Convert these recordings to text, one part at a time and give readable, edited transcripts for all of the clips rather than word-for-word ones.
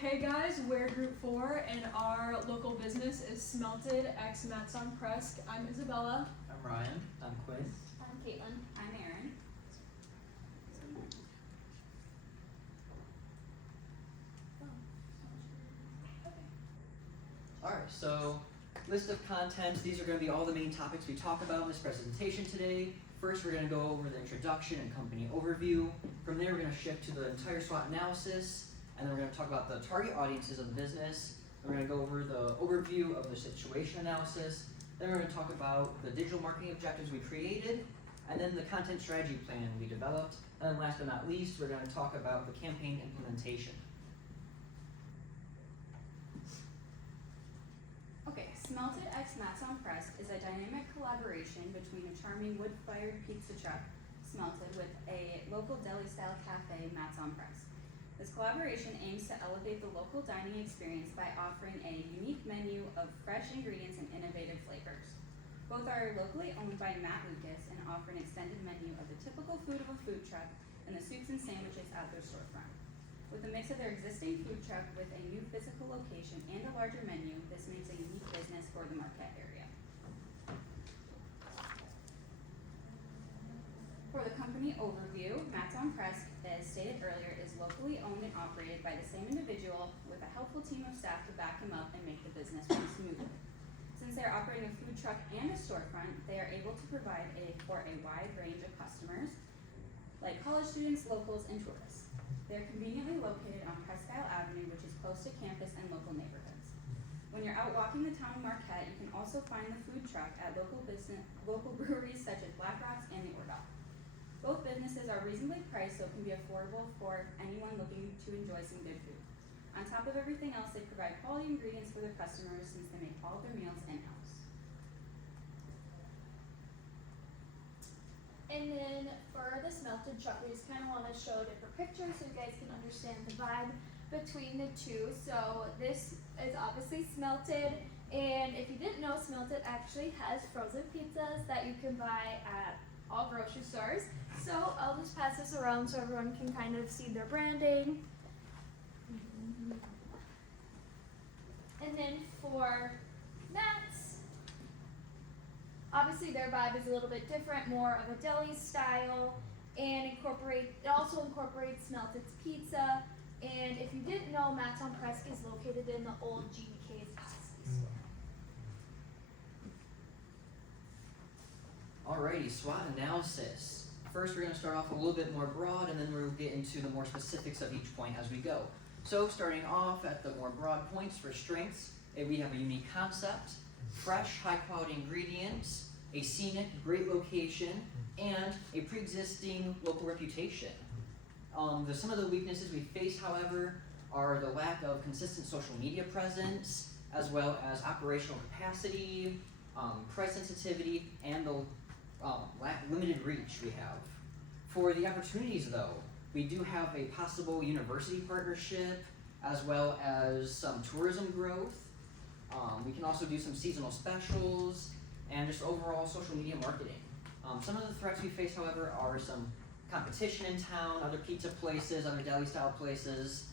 hey guys, we're Group 4 and our local business is Smelted X Mats on Presque. I'm Isabella. I'm Ryan. I'm Quinn. I'm Caitlin. I'm Erin. Alright, so list of contents. These are going to be all the main topics we talk about in this presentation today. First, we're going to go over the introduction and company overview. From there, we're going to shift to the entire SWOT analysis, and then we're going to talk about the target audiences of the business. We're going to go over the overview of the situation analysis. Then we're going to talk about the digital marketing objectives we created, and then the content strategy plan we developed. And then last but not least, we're going to talk about the campaign implementation. Okay, Smelted X Mats on Presque is a dynamic collaboration between a charming wood-fired pizza truck, Smelted, with a local deli-style cafe, Mats on Presque. This collaboration aims to elevate the local dining experience by offering a unique menu of fresh ingredients and innovative flavors. Both are locally owned by Matt Lucas and offer an extended menu of the typical food of a food truck and the soups and sandwiches at their storefront. With a mix of their existing food truck with a new physical location and a larger menu, this makes a unique business for the Marquette area. For the company overview, Mats on Presque, as stated earlier, is locally owned and operated by the same individual with a helpful team of staff to back him up and make the business run smoothly. Since they are operating a food truck and a storefront, they are able to provide for a wide range of customers, like college students, locals, and tourists. They are conveniently located on Presque Isle Avenue, which is close to campus and local neighborhoods. When you're out walking the town of Marquette, you can also find the food truck at local breweries such as Black Rocks and the Orville. Both businesses are reasonably priced, so it can be affordable for anyone looking to enjoy some good food. On top of everything else, they provide quality ingredients for their customers since they make all of their meals in-house. And then for the Smelted truck, we just kind of want to show different pictures so you guys can understand the vibe between the two. So this is obviously Smelted, and if you didn't know, Smelted actually has frozen pizzas that you can buy at all grocery stores. So I'll just pass this around so everyone can kind of see their branding. And then for Mats, obviously their vibe is a little bit different, more of a deli style, and it also incorporates Smelted's pizza. And if you didn't know, Mats on Presque is located in the old GBK's Pastry store. Alrighty, SWOT analysis. First, we're going to start off a little bit more broad, and then we'll get into the more specifics of each point as we go. So, starting off at the more broad points for strengths, we have a unique concept, fresh, high-quality ingredients, a scenic, great location, and a pre-existing local reputation. Some of the weaknesses we face, however, are the lack of consistent social media presence, as well as operational capacity, price sensitivity, and the limited reach we have. For the opportunities, though, we do have a possible university partnership, as well as some tourism growth. We can also do some seasonal specials, and just overall social media marketing. Some of the threats we face, however, are some competition in town, other pizza places, other deli-style places.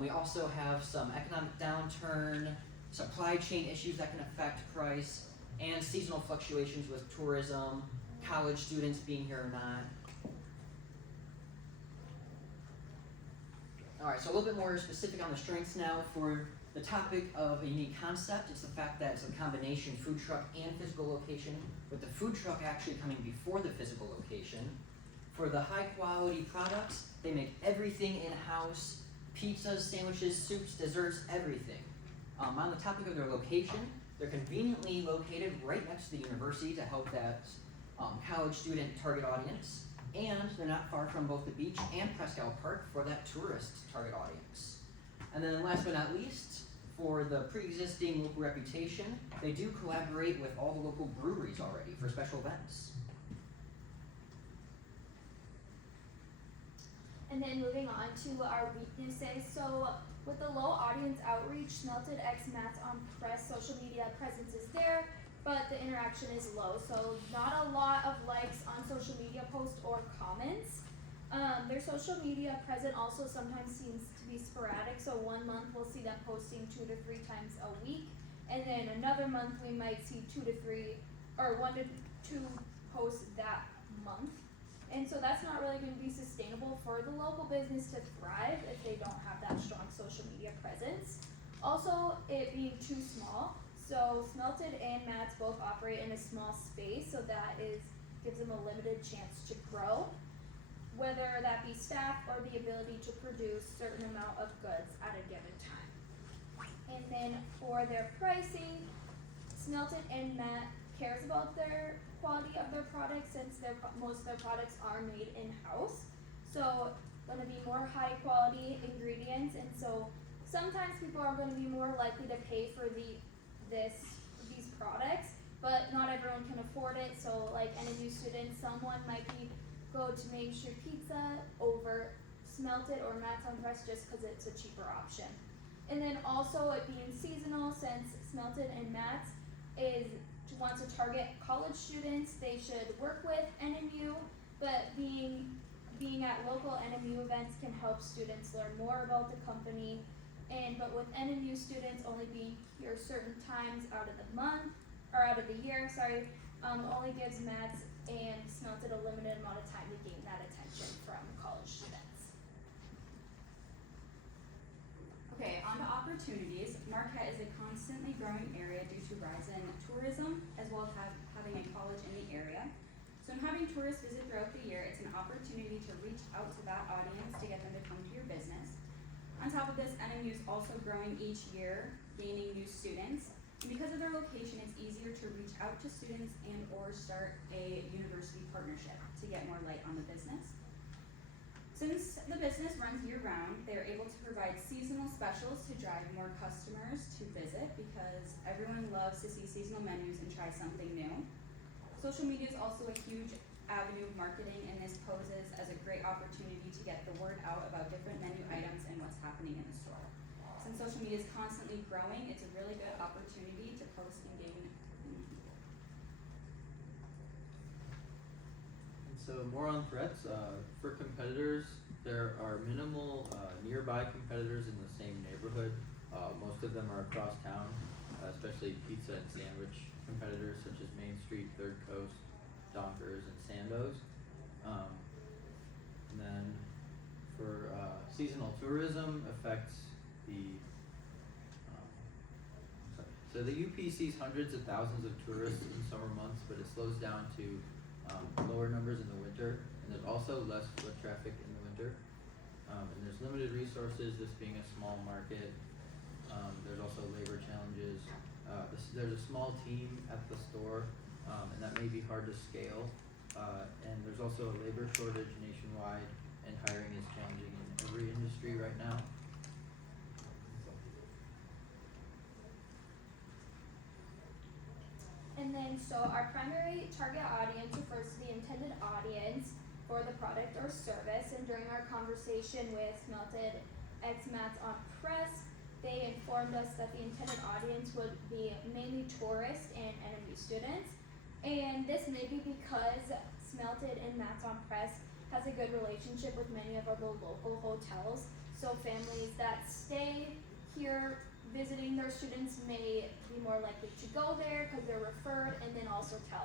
We also have some economic downturn, supply chain issues that can affect price, and seasonal fluctuations with tourism, college students being here or not. Alright, so a little bit more specific on the strengths now. For the topic of a unique concept, it's the fact that it's a combination food truck and physical location, with the food truck actually coming before the physical location. For the high quality products, they make everything in-house, pizzas, sandwiches, soups, desserts, everything. On the topic of their location, they're conveniently located right next to the university to help that college student target audience, and they're not far from both the beach and Presque Isle Park for that tourist target audience. And then last but not least, for the pre-existing local reputation, they do collaborate with all the local breweries already for special events. And then moving on to our weaknesses. So with the low audience outreach, Smelted X Mats on Presque social media presence is there, but the interaction is low. So not a lot of likes on social media posts or comments. Their social media present also sometimes seems to be sporadic, so one month we'll see them posting 2 to 3 times a week, and then another month we might see 2 to 3, or 1 to 2 posts that month. And so that's not really going to be sustainable for the local business to thrive if they don't have that strong social media presence. Also, it being too small, so Smelted and Matt's both operate in a small space, so that gives them a limited chance to grow, whether that be staff or the ability to produce certain amount of goods at a given time. And then for their pricing, Smelted and Matt cares about their quality of their products since most of their products are made in-house. So gonna be more high quality ingredients, and so sometimes people are gonna be more likely to pay for these products, but not everyone can afford it. So like NMU students, someone might go to Main Street Pizza over Smelted or Matt's on Press just because it's a cheaper option. And then also it being seasonal, since Smelted and Matt's wants to target college students, they should work with NMU, but being at local NMU events can help students learn more about the company. But with NMU students only being here certain times out of the year, only gives Matt's and Smelted a limited amount of time to gain that attention from college students. Okay, on to opportunities. Marquette is a constantly growing area due to rise in tourism, as well as having a college in the area. So in having tourists visit throughout the year, it's an opportunity to reach out to that audience to get them to come to your business. On top of this, NMU is also growing each year, gaining new students. And because of their location, it's easier to reach out to students and or start a university partnership to get more light on the business. Since the business runs year-round, they are able to provide seasonal specials to drive more customers to visit because everyone loves to see seasonal menus and try something new. Social media is also a huge avenue of marketing, and this poses as a great opportunity to get the word out about different menu items and what's happening in the store. Since social media is constantly growing, it's a really good opportunity to post and gain. So more on threats, for competitors, there are minimal nearby competitors in the same neighborhood. Most of them are across town, especially pizza and sandwich competitors such as Main Street, Third Coast, Donkers, and Sandoz. And then for seasonal tourism affects the so the UP sees hundreds of thousands of tourists in summer months, but it slows down to lower numbers in the winter, and there's also less foot traffic in the winter. And there's limited resources, this being a small market. There's also labor challenges. There's a small team at the store, and that may be hard to scale. And there's also a labor shortage nationwide, and hiring is challenging in every industry right now. And then, so our primary target audience refers to the intended audience for the product or service. And during our conversation with Smelted X Matt's on Press, they informed us that the intended audience would be mainly tourists and NMU students. And this may be because Smelted and Matt's on Press has a good relationship with many of our local hotels. So families that stay here visiting their students may be more likely to go there because they're referred, and then also tell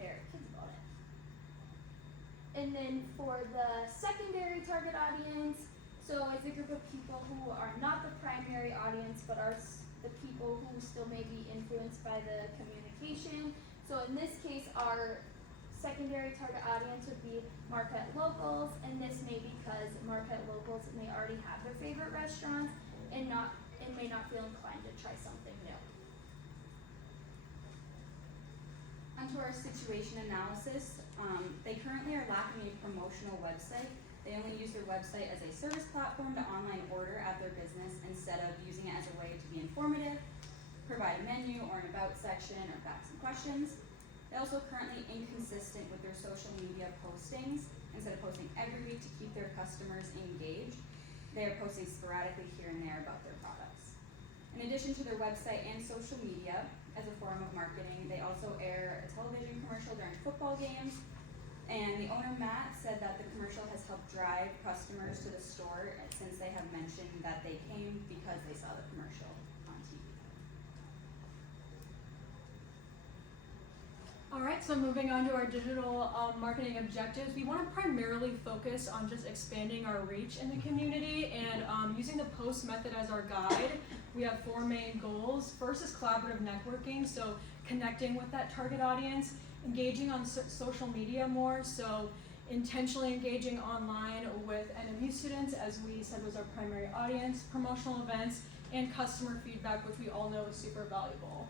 their kids about it. And then for the secondary target audience, so it's a group of people who are not the primary audience but are the people who still may be influenced by the communication. So in this case, our secondary target audience would be Marquette locals, and this may be because Marquette locals may already have their favorite restaurants and may not feel inclined to try something new. Onto our situation analysis. They currently are lacking a promotional website. They only use their website as a service platform to online order at their business instead of using it as a way to be informative, provide a menu or an about section or facts and questions. They're also currently inconsistent with their social media postings. Instead of posting every week to keep their customers engaged, they are posting sporadically here and there about their products. In addition to their website and social media as a form of marketing, they also air a television commercial during football games, And the owner, Matt, said that the commercial has helped drive customers to the store since they have mentioned that they came because they saw the commercial on TV. Alright, so moving on to our digital marketing objectives, we want to primarily focus on just expanding our reach in the community and using the post method as our guide. We have 4 main goals. First is collaborative networking, so connecting with that target audience, engaging on social media more, so intentionally engaging online with NMU students, as we said was our primary audience, promotional events, and customer feedback, which we all know is super valuable.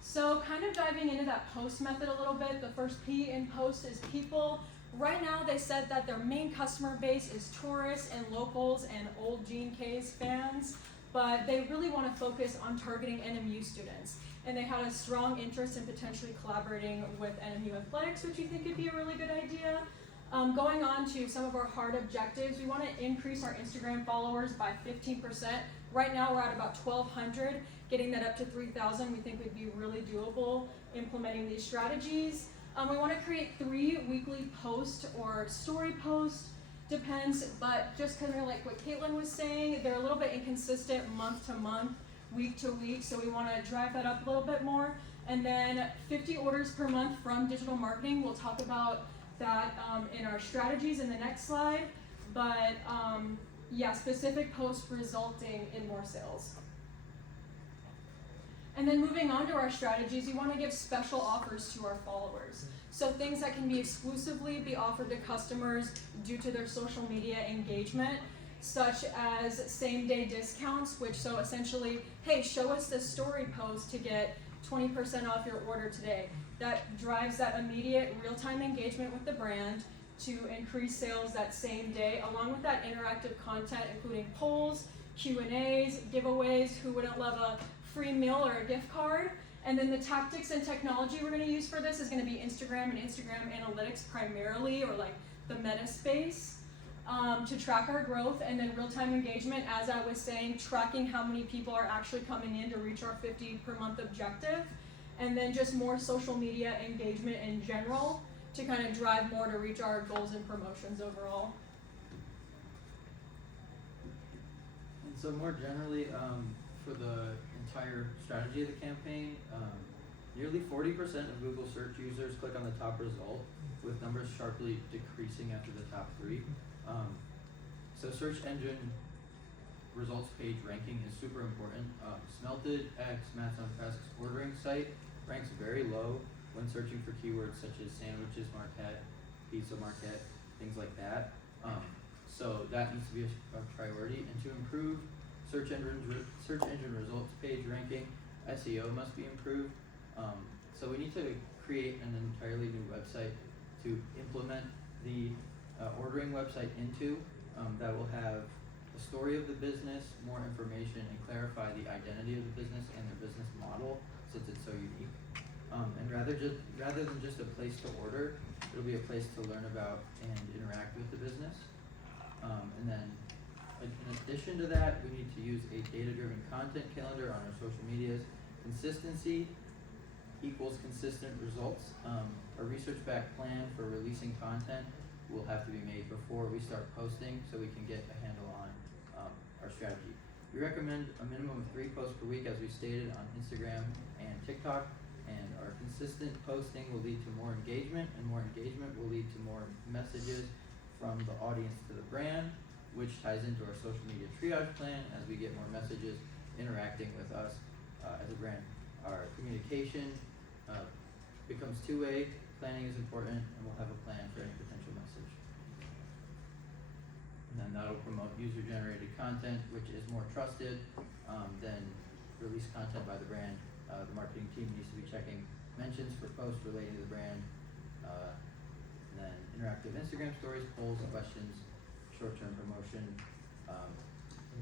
So kind of diving into that post method a little bit, the first P in post is people. Right now they said that their main customer base is tourists and locals and old Gene K's fans, but they really want to focus on targeting NMU students. And they had a strong interest in potentially collaborating with NMU Athletics, which we think could be a really good idea. Going on to some of our hard objectives, we want to increase our Instagram followers by 15%. Right now we're at about 1,200. Getting that up to 3,000 we think would be really doable implementing these strategies. We want to create 3 weekly posts or story posts, depends, but just kind of like what Caitlin was saying, they're a little bit inconsistent month to month, week to week, so we want to drive that up a little bit more. And then 50 orders per month from digital marketing, we'll talk about that in our strategies in the next slide, but yeah, specific posts resulting in more sales. And then moving on to our strategies, we want to give special offers to our followers. So things that can be exclusively be offered to customers due to their social media engagement, such as same-day discounts, which so essentially, hey, show us this story post to get 20% off your order today. That drives that immediate real-time engagement with the brand to increase sales that same day, along with that interactive content, including polls, Q&As, giveaways. Who wouldn't love a free meal or a gift card? And then the tactics and technology we're going to use for this is going to be Instagram and Instagram analytics primarily, or like the meta space, to track our growth, and then real-time engagement, as I was saying, tracking how many people are actually coming in to reach our 50 per month objective, and then just more social media engagement in general to kind of drive more to reach our goals and promotions overall. And so more generally, for the entire strategy of the campaign, nearly 40% of Google search users click on the top result, with numbers sharply decreasing after the top 3. So search engine results page ranking is super important. Smelted X Matt's on Presk's ordering site ranks very low when searching for keywords such as sandwiches marquette, pizza marquette, things like that. So that needs to be a priority. And to improve search engine results page ranking, SEO must be improved. So we need to create an entirely new website to implement the ordering website into, that will have the story of the business, more information, and clarify the identity of the business and their business model, since it's so unique. And rather than just a place to order, it'll be a place to learn about and interact with the business. And then in addition to that, we need to use a data-driven content calendar on our social medias. Consistency equals consistent results. A research-backed plan for releasing content will have to be made before we start posting, so we can get a handle on our strategy. We recommend a minimum of 3 posts per week, as we stated, on Instagram and TikTok, and our consistent posting will lead to more engagement, and more engagement will lead to more messages from the audience to the brand, which ties into our social media triage plan as we get more messages interacting with us as a brand. Our communication becomes 2-way, planning is important, and we'll have a plan for any potential message. And then that'll promote user-generated content, which is more trusted than released content by the brand. The marketing team needs to be checking mentions for posts relating to the brand, and then interactive Instagram stories, polls, questions, short-term promotion.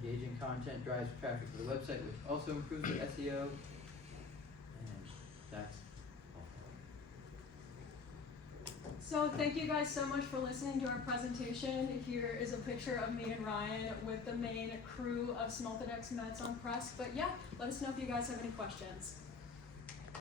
Engaging content drives traffic to the website, which also improves the SEO, and that's all. So thank you guys so much for listening to our presentation. Here is a picture of me and Ryan with the main crew of Smelted X Matt's on Presk. But yeah, let us know if you guys have any questions.